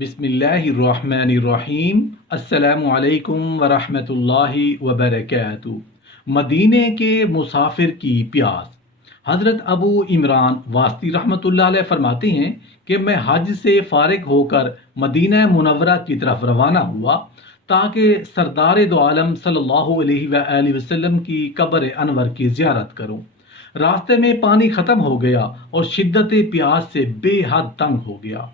بسم اللہ الرحمن الرحیم۔ السلام علیکم ورحمۃ اللہ وبرکاتہ۔ مدینے کے مسافر کی پیاس۔ حضرت ابو عمران واسطی رحمۃ اللہ علیہ فرماتے ہیں کہ میں حج سے فارغ ہو کر مدینہ منورہ کی طرف روانہ ہوا تاکہ سردار دو عالم صلی اللہ علیہ وآلہ وسلم کی قبر انور کی زیارت کروں۔ راستے میں پانی ختم ہو گیا اور شدت پیاس سے بے حد تنگ ہو گیا۔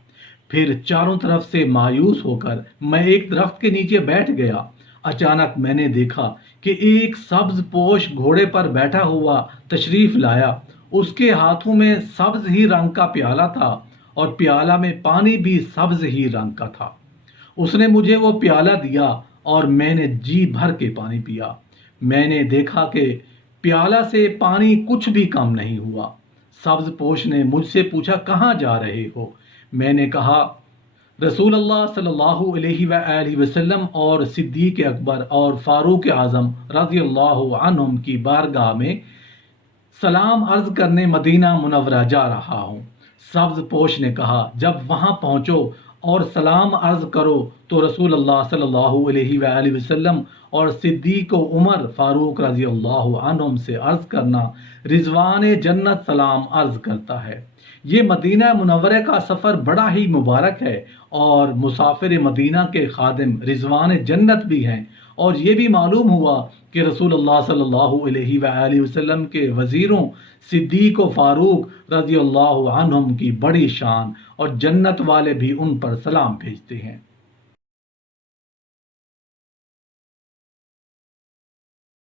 پھر چاروں طرف سے مایوس ہو کر میں ایک درخت کے نیچے بیٹھ گیا۔ اچانک میں نے دیکھا کہ ایک سبز پوش گھوڑے پر بیٹھا ہوا تشریف لایا۔ اس کے ہاتھوں میں سبز ہی رنگ کا پیالہ تھا اور پیالہ میں پانی بھی سبز ہی رنگ کا تھا۔ اس نے مجھے وہ پیالہ دیا اور میں نے جی بھر کے پانی پیا۔ میں نے دیکھا کہ پیالہ سے پانی کچھ بھی کم نہیں ہوا۔ سبز پوش نے مجھ سے پوچھا کہاں جا رہے ہو؟ میں نے کہا رسول اللہ صلی اللہ علیہ وآلہ وسلم اور صدیق اکبر اور فاروق اعظم رضی اللہ عنہم کی بارگاہ میں سلام عرض کرنے مدینہ منورہ جا رہا ہوں۔ سبز پوش نے کہا جب وہاں پہنچو اور سلام عرض کرو تو رسول اللہ صلی اللہ علیہ وآلہ وسلم اور صدیق و عمر فاروق رضی اللہ عنہم سے عرض کرنا رضوان جنت سلام عرض کرتا ہے۔ یہ مدینہ منورہ کا سفر بڑا ہی مبارک ہے اور مسافر مدینہ کے خادم رضوان جنت بھی ہیں، اور یہ بھی معلوم ہوا کہ رسول اللہ صلی اللہ علیہ وآلہ وسلم کے وزیروں صدیق و فاروق رضی اللہ عنہم کی بڑی شان اور جنت والے بھی ان پر سلام بھیجتے ہیں۔